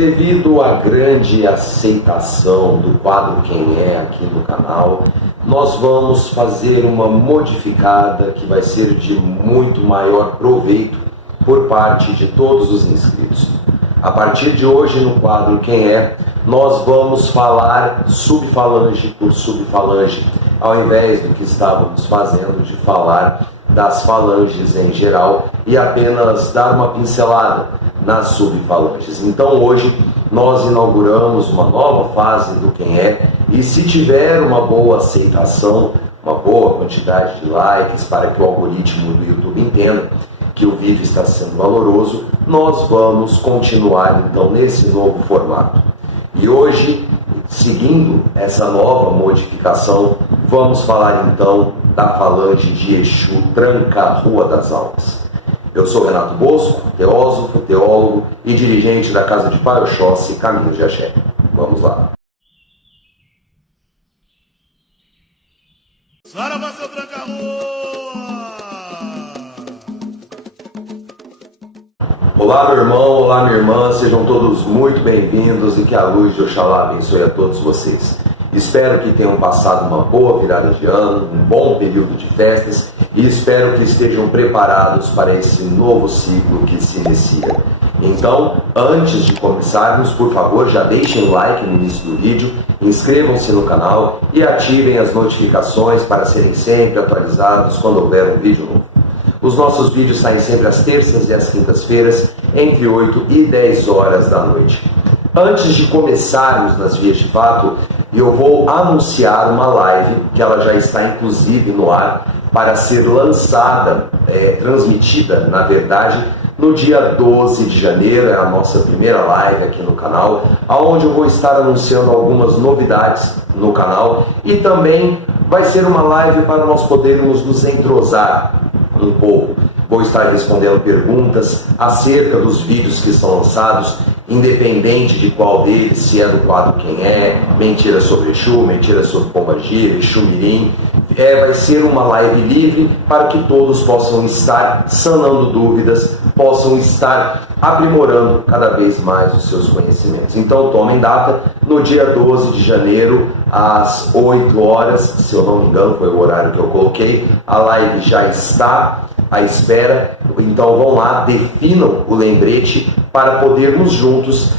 Devido à grande aceitação do quadro Quem É aqui no canal, nós vamos fazer uma modificada que vai ser de muito maior proveito por parte de todos os inscritos. A partir de hoje, no quadro Quem É, nós vamos falar subfalange por subfalange, ao invés do que estávamos fazendo de falar das falanges em geral e apenas dar uma pincelada nas subfalanges. Então hoje nós inauguramos uma nova fase do Quem É, e se tiver uma boa aceitação, uma boa quantidade de likes para que o algoritmo do YouTube entenda que o vídeo está sendo valoroso, nós vamos continuar então nesse novo formato. E hoje, seguindo essa nova modificação, vamos falar então da falange de Exu Tranca-Rua das Almas. Eu sou Renato Bosco, teósofo, teólogo e dirigente da Casa de Pai Oxóssi Caminhos de Axé. Vamos lá. Saravá, seu Tranca-Rua! Olá, meu irmão, olá, minha irmã, sejam todos muito bem-vindos e que a luz de Oxalá abençoe a todos vocês. Espero que tenham passado uma boa virada de ano, um bom período de festas e espero que estejam preparados para esse novo ciclo que se inicia. Então, antes de começarmos, por favor, já deixem o like no início do vídeo, inscrevam-se no canal e ativem as notificações para serem sempre atualizados quando houver um vídeo novo. Os nossos vídeos saem sempre às terças e às quintas-feiras, entre 8 e 10 horas da noite. Antes de começarmos nas vias de fato, eu vou anunciar uma live, que ela já está inclusive no ar, para ser lançada, transmitida, na verdade, no dia 12 de janeiro, é a nossa primeira live aqui no canal, onde eu vou estar anunciando algumas novidades no canal e também vai ser uma live para nós podermos nos entrosar um pouco. Vou estar respondendo perguntas acerca dos vídeos que são lançados, independente de qual deles, se é do quadro Quem É, mentira sobre Exu, mentira sobre Pombagira, Exu Mirim. Vai ser uma live livre para que todos possam estar sanando dúvidas, possam estar aprimorando cada vez mais os seus conhecimentos. Então tomem data, no dia 12 de janeiro, às 8 horas, se eu não me engano, foi o horário que eu coloquei, a live já está à espera, então vão lá, definam o lembrete para podermos juntos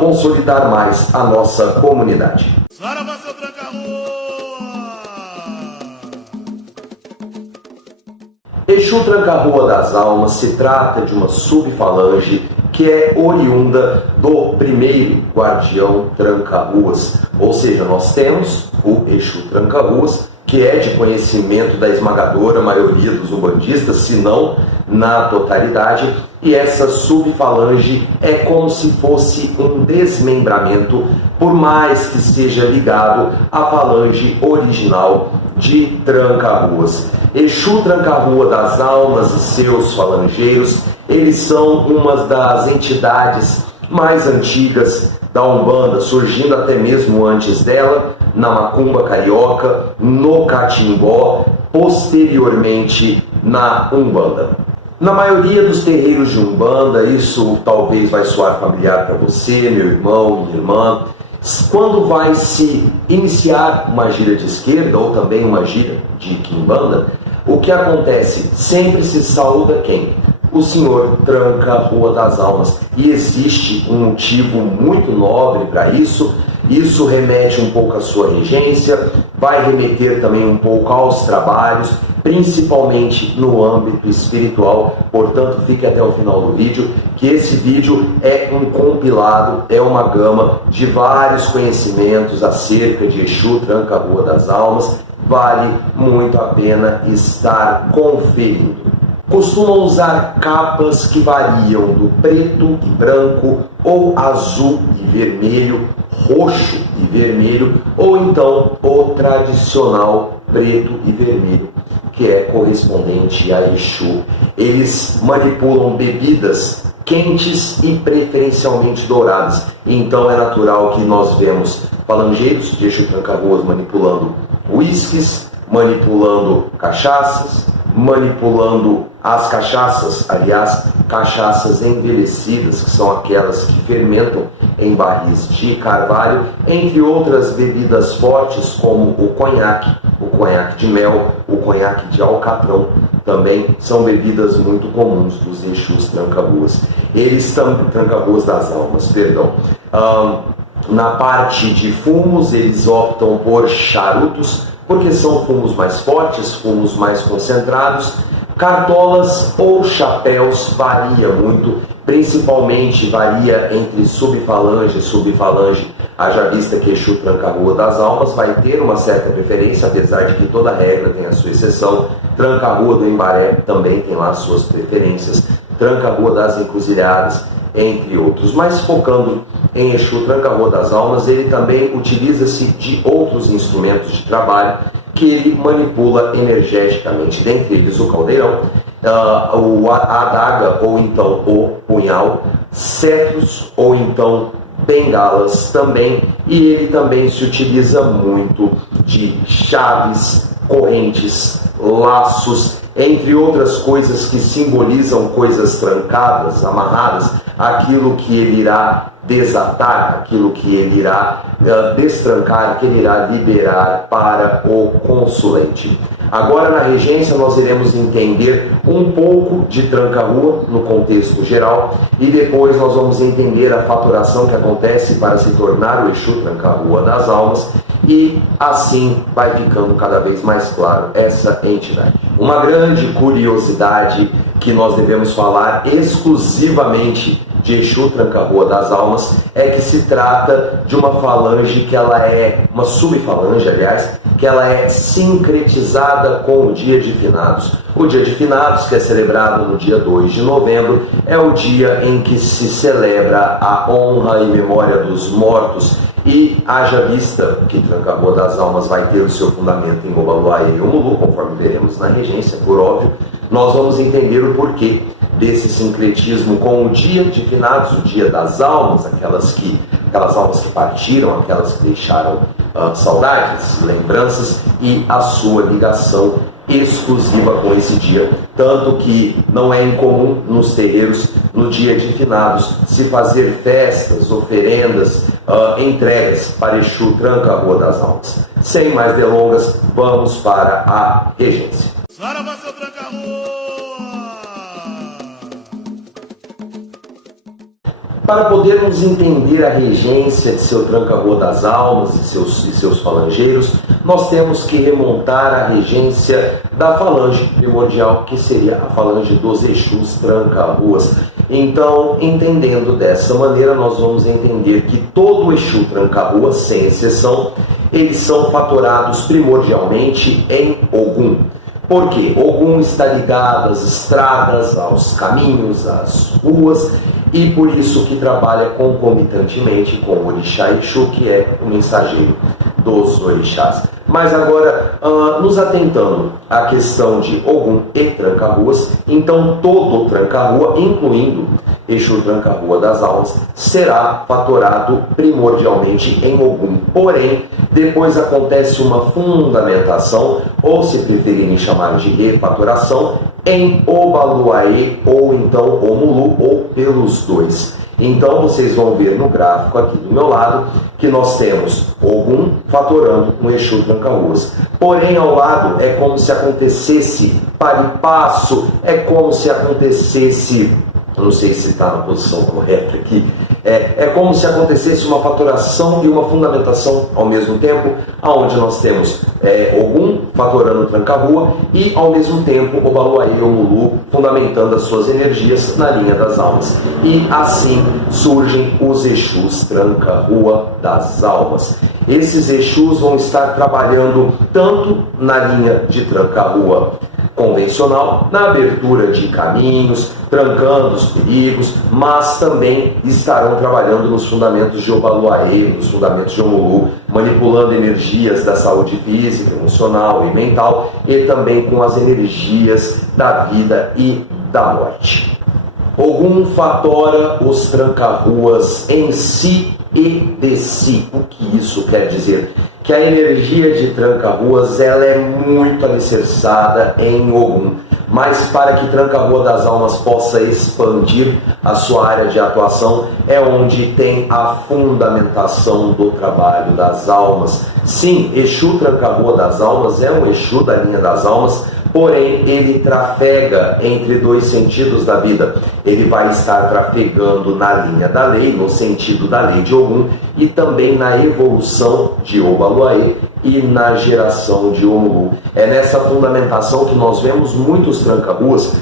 consolidar mais a nossa comunidade. Saravá, seu Tranca-Rua! Exu Tranca-Rua das Almas se trata de uma subfalange que é oriunda do primeiro guardião Tranca-Ruas, ou seja, nós temos o Exu Tranca-Ruas, que é de conhecimento da esmagadora maioria dos umbandistas, se não na totalidade, e essa subfalange é como se fosse um desmembramento, por mais que seja ligado à falange original de Tranca-Ruas. Exu Tranca-Rua das Almas e seus falangeiros, eles são uma das entidades mais antigas da Umbanda, surgindo até mesmo antes dela, na Macumba Carioca, no Catimbó, posteriormente na Umbanda. Na maioria dos terreiros de Umbanda, isso talvez vai soar familiar para você, meu irmão, minha irmã, quando vai se iniciar uma gira de esquerda ou também uma gira de quimbanda, o que acontece? Sempre se saúda quem? O Senhor Tranca-Rua das Almas. E existe um motivo muito nobre para isso. Isso remete um pouco à sua regência, vai remeter também um pouco aos trabalhos, principalmente no âmbito espiritual. Portanto, fique até o final do vídeo, que esse vídeo é um compilado, é uma gama de vários conhecimentos acerca de Exu Tranca-Rua das Almas. Vale muito a pena estar conferindo. Costumam usar capas que variam do preto e branco, ou azul e vermelho, roxo e vermelho, ou então o tradicional preto e vermelho, que é correspondente a Exu. Eles manipulam bebidas quentes e preferencialmente douradas. Então é natural que nós vemos falangeiros de Exu Tranca-Ruas manipulando uísques, manipulando cachaças, manipulando as cachaças, aliás, cachaças envelhecidas, que são aquelas que fermentam em barris de carvalho, entre outras bebidas fortes como o conhaque de mel, o conhaque de alcatrão, também são bebidas muito comuns dos Exus Tranca-Ruas. Eles também, Tranca-Ruas das Almas, perdão. Na parte de fumos, eles optam por charutos, porque são fumos mais fortes, fumos mais concentrados. Cartolas ou chapéus varia muito, principalmente varia entre subfalange e subfalange. Haja vista que Exu Tranca-Rua das Almas vai ter uma certa preferência, apesar de que toda regra tem a sua exceção. Tranca-Rua do Embaré também tem lá suas preferências. Tranca-Rua das Encruzilhadas, entre outros. Mas focando em Exu Tranca-Rua das Almas, ele também utiliza-se de outros instrumentos de trabalho que ele manipula energeticamente, dentre eles o caldeirão, a adaga ou então o punhal, cetros ou então bengalas também, e ele também se utiliza muito de chaves, correntes, laços, entre outras coisas que simbolizam coisas trancadas, amarradas, aquilo que ele irá desatar, aquilo que ele irá destrancar, que ele irá liberar para o consulente. Agora, na regência, nós iremos entender um pouco de Tranca-Rua no contexto geral e depois nós vamos entender a faturação que acontece para se tornar o Exu Tranca-Rua das Almas, e assim vai ficando cada vez mais claro essa entidade. Uma grande curiosidade que nós devemos falar exclusivamente de Exu Tranca-Rua das Almas é que se trata de uma falange que ela é, uma subfalange, aliás, que ela é sincretizada com o Dia de Finados. O Dia de Finados, que é celebrado no dia 2 de novembro, é o dia em que se celebra a honra e memória dos mortos. E haja vista que Tranca-Rua das Almas vai ter o seu fundamento em Obaluaê e Omulu, conforme veremos na regência, por óbvio, nós vamos entender o porquê desse sincretismo com o Dia de Finados, o Dia das Almas, aquelas almas que partiram, aquelas que deixaram saudades, lembranças, e a sua ligação exclusiva com esse dia, tanto que não é incomum nos terreiros, no Dia de Finados, se fazer festas, oferendas, entregas para Exu Tranca-Rua das Almas. Sem mais delongas, vamos para a regência. Saravá, seu Tranca-Rua! Para podermos entender a regência de seu Tranca-Rua das Almas e seus falangeiros, nós temos que remontar a regência da falange primordial, que seria a falange dos Exus Tranca-Ruas. Então, entendendo dessa maneira, nós vamos entender que todo Exu Tranca-Rua, sem exceção, eles são fatorados primordialmente em Ogum. Por quê? Ogum está ligado às estradas, aos caminhos, às ruas, e por isso que trabalha concomitantemente com o Orixá Exu, que é o mensageiro dos orixás. Mas agora, nos atentando à questão de Ogum e Tranca-Ruas, então todo Tranca-Rua, incluindo Exu Tranca-Rua das Almas, será fatorado primordialmente em Ogum. Porém, depois acontece uma fundamentação, ou se preferirem chamar de refatoração, em Obaluaê ou então Omulu, ou pelos dois. Então vocês vão ver no gráfico aqui do meu lado que nós temos Ogum fatorando um Exu Tranca-Ruas. Porém, ao lado é como se acontecesse para e passo, é como se acontecesse, eu não sei se está na posição correta aqui, é como se acontecesse uma fatoração e uma fundamentação ao mesmo tempo, onde nós temos Ogum fatorando Tranca-Rua e ao mesmo tempo Obaluaê e Omulu fundamentando as suas energias na linha das almas. E assim surgem os Exus Tranca-Rua das Almas. Esses Exus vão estar trabalhando tanto na linha de Tranca-Rua convencional, na abertura de caminhos, trancando os perigos, mas também estarão trabalhando nos fundamentos de Obaluaê, nos fundamentos de Omulu, manipulando energias da saúde física, emocional e mental, e também com as energias da vida e da morte. Ogum fatora os Tranca-Ruas em si e de si. O que isso quer dizer? Que a energia de Tranca-Ruas ela é muito alicerçada em Ogum. mas para que Tranca-Rua das Almas possa expandir a sua área de atuação, é onde tem a fundamentação do trabalho das almas. Sim, Exu Tranca-Rua das Almas é um Exu da linha das almas, porém ele trafega entre dois sentidos da vida. Ele vai estar trafegando na linha da lei, no sentido da lei de Ogum, e também na evolução de Obaluaê e na geração de Omulu. É nessa fundamentação que nós vemos muitos tranca-ruas,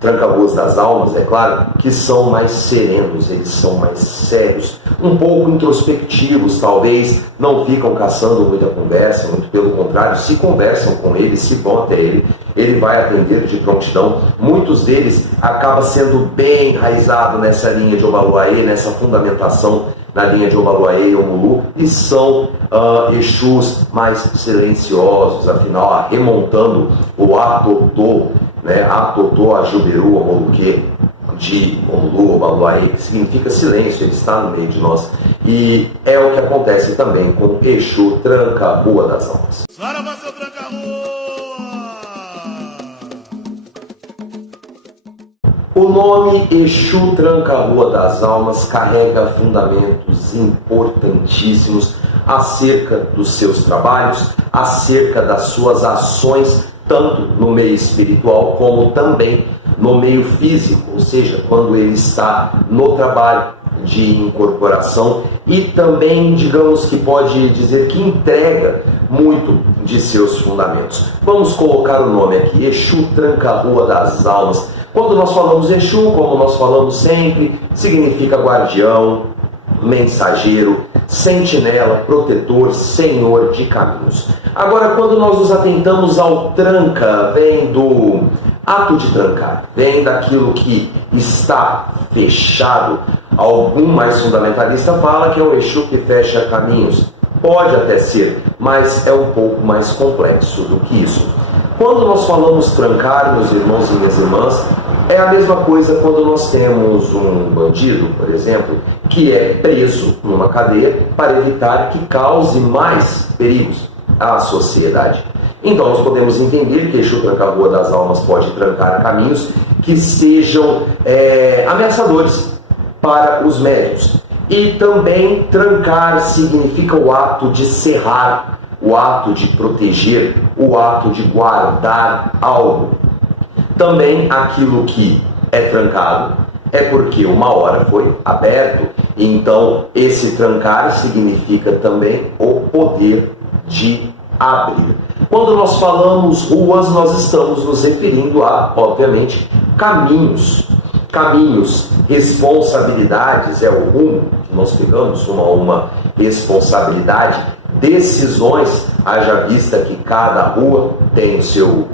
tranca-ruas das almas, é claro, que são mais serenos, eles são mais sérios, um pouco introspectivos, talvez, não ficam caçando muita conversa, muito pelo contrário, se conversam com ele, se vão até ele, ele vai atender de prontidão. Muitos deles acabam sendo bem enraizados nessa linha de Obaluaê, nessa fundamentação na linha de Obaluaê e Omulu, e são Exus mais silenciosos, afinal, remontando o Atotô, né? Atotô, Ajuberu, Omoluquê, de Omulu, Obaluaê, que significa silêncio, ele está no meio de nós. E é o que acontece também com Exu Tranca-Rua das Almas. Saravá, seu Tranca-Rua! O nome Exu Tranca-Rua das Almas carrega fundamentos importantíssimos acerca dos seus trabalhos, acerca das suas ações, tanto no meio espiritual como também no meio físico, ou seja, quando ele está no trabalho de incorporação, e também, digamos que pode dizer que entrega muito de seus fundamentos. Vamos colocar o nome aqui, Exu Tranca-Rua das Almas. Quando nós falamos Exu, como nós falamos sempre, significa guardião, mensageiro, sentinela, protetor, senhor de caminhos. Agora, quando nós nos atentamos ao tranca, vem do ato de trancar, vem daquilo que está fechado. Algum mais fundamentalista fala que é o Exu que fecha caminhos. Pode até ser, mas é um pouco mais complexo do que isso. Quando nós falamos trancar, meus irmãos e minhas irmãs, é a mesma coisa quando nós temos um bandido, por exemplo, que é preso numa cadeia para evitar que cause mais perigos à sociedade. Então nós podemos entender que Exu Tranca-Rua das Almas pode trancar caminhos que sejam ameaçadores para os médiuns. E também trancar significa o ato de cerrar, o ato de proteger, o ato de guardar algo. Também aquilo que é trancado é porque uma hora foi aberto. Então esse trancar significa também o poder de abrir. Quando nós falamos ruas, nós estamos nos referindo a, obviamente, caminhos. Caminhos, responsabilidades, é o rumo que nós pegamos, uma responsabilidade, decisões, haja vista que cada rua tem o seu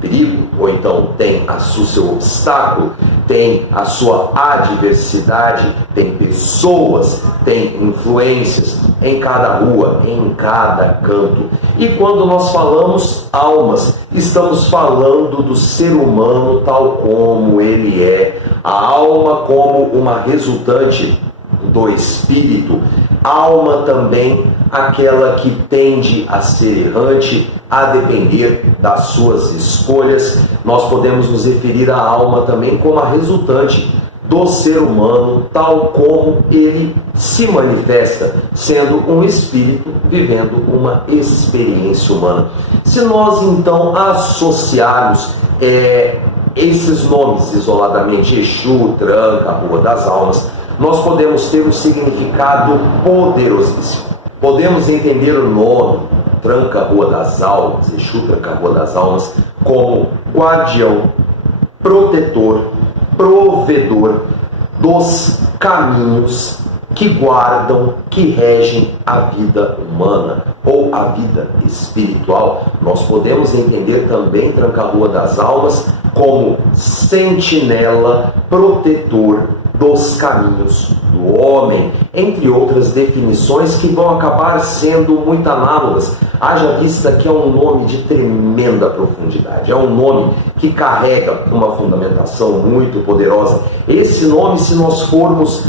perigo, ou então tem o seu obstáculo, tem a sua adversidade, tem pessoas, tem influências em cada rua, em cada canto. E quando nós falamos almas, estamos falando do ser humano tal como ele é, a alma como uma resultante do espírito, alma também aquela que tende a ser errante, a depender das suas escolhas. Nós podemos nos referir à alma também como a resultante do ser humano, tal como ele se manifesta, sendo um espírito vivendo uma experiência humana. Se nós então associarmos esses nomes isoladamente, Exu, Tranca-Rua das Almas, nós podemos ter um significado poderosíssimo. Podemos entender o nome Tranca-Rua das Almas, Exu Tranca-Rua das Almas, como guardião, protetor, provedor dos caminhos que guardam, que regem a vida humana ou a vida espiritual. Nós podemos entender também Tranca-Rua das Almas como sentinela, protetor dos caminhos do homem, entre outras definições que vão acabar sendo muito análogas, haja vista que é um nome de tremenda profundidade, é um nome que carrega uma fundamentação muito poderosa. Esse nome, se nós formos,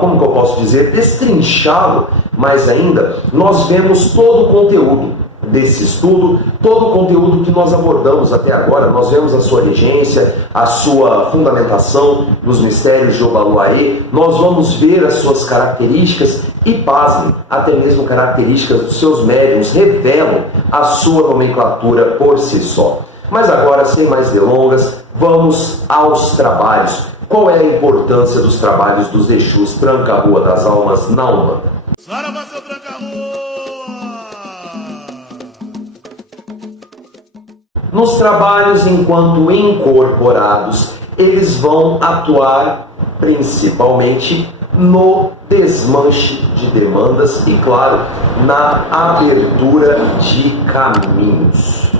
como que eu posso dizer, destrinchá-lo mais ainda, nós vemos todo o conteúdo desse estudo, todo o conteúdo que nós abordamos até agora. Nós vemos a sua regência, a sua fundamentação nos mistérios de Obaluayê, nós vamos ver as suas características e, pasmem, até mesmo características dos seus médiuns revelam a sua nomenclatura por si só. Mas agora, sem mais delongas, vamos aos trabalhos. Qual é a importância dos trabalhos dos Exus Tranca-Rua das Almas na Umbanda? Saravá, seu Tranca-Rua! Nos trabalhos enquanto incorporados, eles vão atuar principalmente no desmanche de demandas e, claro, na abertura de caminhos.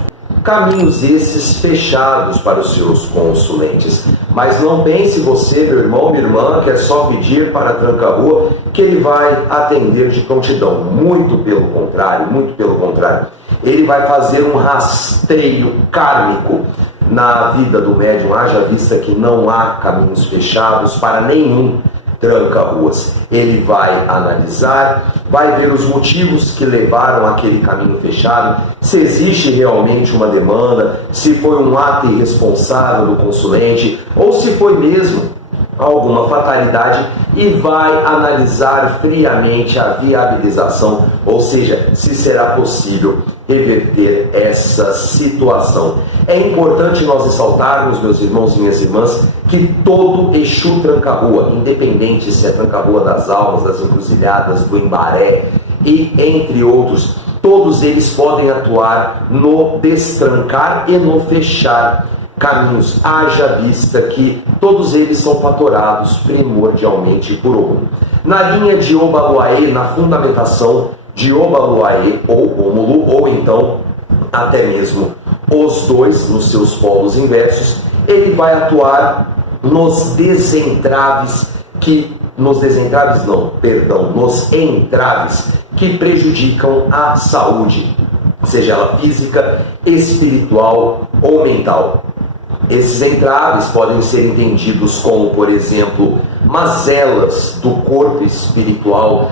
Caminhos esses fechados para os seus consulentes. Mas não pense você, meu irmão, minha irmã, que é só pedir para Tranca-Rua que ele vai atender de prontidão. Muito pelo contrário, muito pelo contrário. Ele vai fazer um rastreio kármico na vida do médium, haja vista que não há caminhos fechados para nenhum Tranca-Ruas. Ele vai analisar, vai ver os motivos que levaram aquele caminho fechado, se existe realmente uma demanda, se foi um ato irresponsável do consulente ou se foi mesmo alguma fatalidade, e vai analisar friamente a viabilização, ou seja, se será possível reverter essa situação. É importante nós ressaltarmos, meus irmãos e minhas irmãs, que todo Exu Tranca-Rua, independente se é Tranca-Rua das Almas, das Encruzilhadas, do Embaré e entre outros, todos eles podem atuar no destrancar e no fechar caminhos, haja vista que todos eles são fatorados primordialmente por Ogum. Na linha de Obaluayê, na fundamentação de Obaluayê ou Omulu, ou então até mesmo os dois nos seus polos inversos, ele vai atuar nos desentraves nos entraves que prejudicam a saúde, seja ela física, espiritual ou mental. Esses entraves podem ser entendidos como, por exemplo, mazelas do corpo espiritual,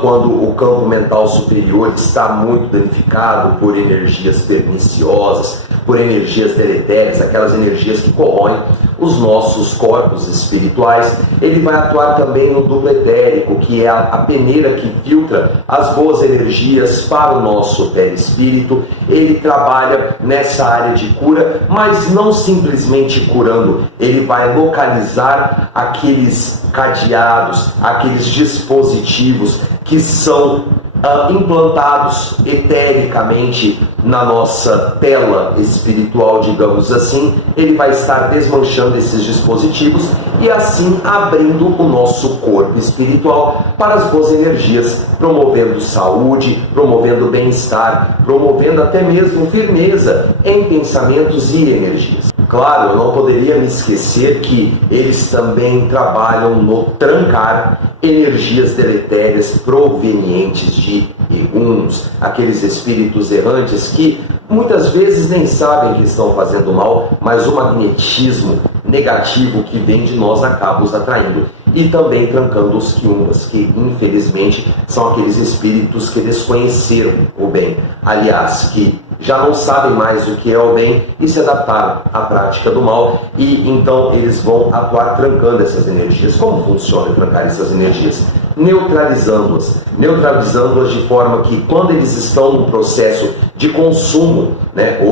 quando o campo mental superior está muito danificado por energias perniciosas, por energias deletérias, aquelas energias que corroem os nossos corpos espirituais. Ele vai atuar também no duplo etérico, que é a peneira que filtra as boas energias para o nosso perispírito. Ele trabalha nessa área de cura, mas não simplesmente curando, ele vai localizar aqueles cadeados, aqueles dispositivos que são implantados etericamente na nossa tela espiritual, digamos assim. Ele vai estar desmanchando esses dispositivos e assim abrindo o nosso corpo espiritual para as boas energias, promovendo saúde, promovendo bem-estar, promovendo até mesmo firmeza em pensamentos e energias. Claro, eu não poderia me esquecer que eles também trabalham no trancar energias deletérias provenientes de eguns, aqueles espíritos errantes que muitas vezes nem sabem que estão fazendo mal, mas o magnetismo negativo que vem de nós acaba os atraindo. E também trancando os quiumbas, que infelizmente são aqueles espíritos que desconheceram o bem, aliás, que já não sabem mais o que é o bem e se adaptaram à prática do mal, e então eles vão atuar trancando essas energias. Como funciona trancar essas energias? Neutralizando-as de forma que, quando eles estão no processo de consumo,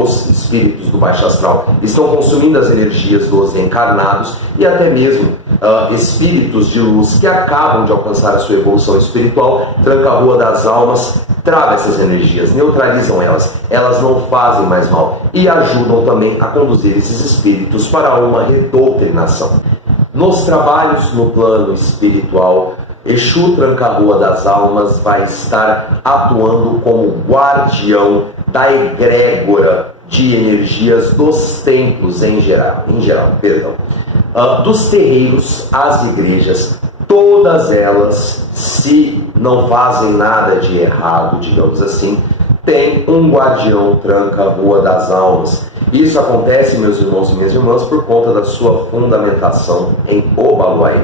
os espíritos do baixo astral estão consumindo as energias dos encarnados, e até mesmo espíritos de luz que acabam de alcançar a sua evolução espiritual, Tranca-Rua das Almas trava essas energias, neutralizam elas não fazem mais mal e ajudam também a conduzir esses espíritos para uma redoutrinação. Nos trabalhos no plano espiritual, Exu Tranca-Rua das Almas vai estar atuando como guardião da egrégora de energias dos templos em geral, dos terreiros às igrejas. Todas elas, se não fazem nada de errado, digamos assim, tem um guardião Tranca-Rua das Almas. Isso acontece, meus irmãos e minhas irmãs, por conta da sua fundamentação em Obaluayê.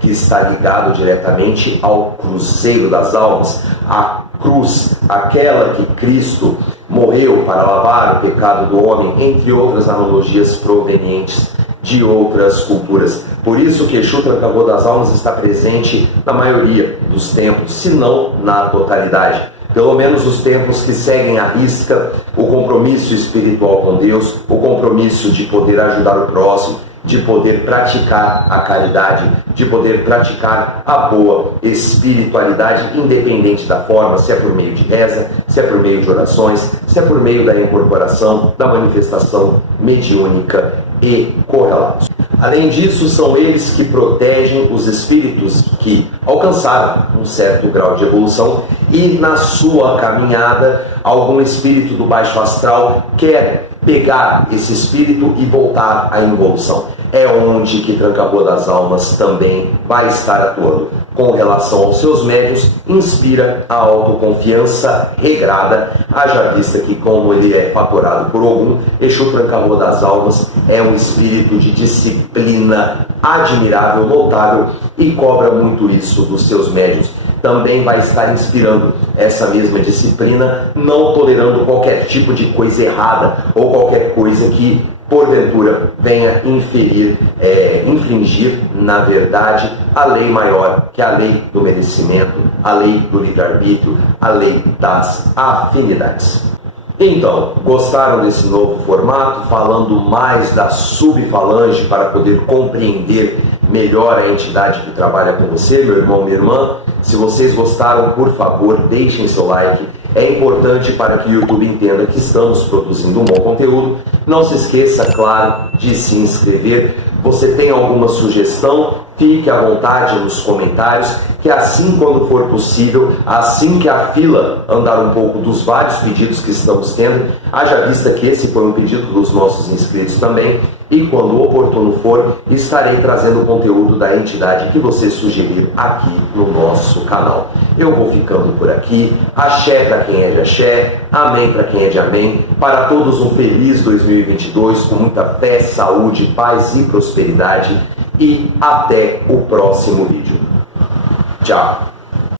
que está ligado diretamente ao cruzeiro das almas, a cruz, aquela que Cristo morreu para lavar o pecado do homem, entre outras analogias provenientes de outras culturas. Por isso que Exu Tranca-Rua das Almas está presente na maioria dos templos, se não na totalidade. Pelo menos os templos que seguem à risca o compromisso espiritual com Deus, o compromisso de poder ajudar o próximo, de poder praticar a caridade, de poder praticar a boa espiritualidade, independente da forma, se é por meio de reza, se é por meio de orações, se é por meio da incorporação, da manifestação mediúnica e correlatos. Além disso, são eles que protegem os espíritos que alcançaram um certo grau de evolução e na sua caminhada algum espírito do baixo astral quer pegar esse espírito e voltar à involução. É onde que Tranca-Rua das Almas também vai estar atuando. Com relação aos seus médios, inspira a autoconfiança regrada, haja vista que, como ele é fatorado por Ogum, Exu Tranca-Rua das Almas é um espírito de disciplina admirável, notável, e cobra muito isso dos seus médios. Também vai estar inspirando essa mesma disciplina, não tolerando qualquer tipo de coisa errada ou qualquer coisa que porventura venha infringir, na verdade, a lei maior, que é a lei do merecimento, a lei do livre-arbítrio, a lei das afinidades. Então, gostaram desse novo formato, falando mais da subfalange para poder compreender melhor a entidade que trabalha com você, meu irmão, minha irmã? Se vocês gostaram, por favor, deixem seu like. É importante para que o YouTube entenda que estamos produzindo um bom conteúdo. Não se esqueça, claro, de se inscrever. Você tem alguma sugestão? Fique à vontade nos comentários, que assim, quando for possível, assim que a fila andar um pouco dos vários pedidos que estamos tendo, haja vista que esse foi um pedido dos nossos inscritos também, e quando oportuno for, estarei trazendo o conteúdo da entidade que você sugeriu aqui no nosso canal. Eu vou ficando por aqui. Axé para quem é de axé, amém para quem é de amém. Para todos um feliz 2022, com muita fé, saúde, paz e prosperidade. E até o próximo vídeo. Tchau!